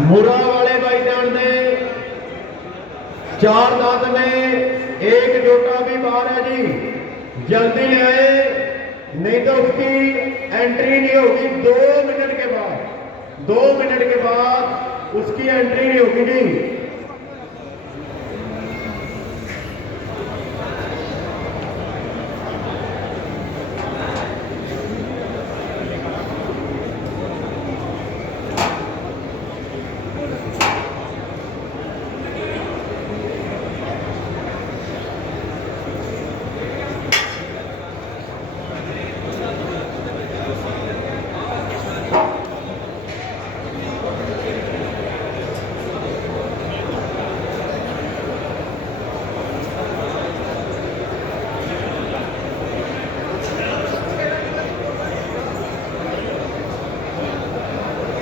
मुरा वाले भाईजान ने 4 दांत में 1 जोटा भी बाहर है जी, जल्दी ले आए नहीं तो उसकी एंट्री नहीं होगी। 2 मिनट के बाद उसकी एंट्री नहीं होगी जी।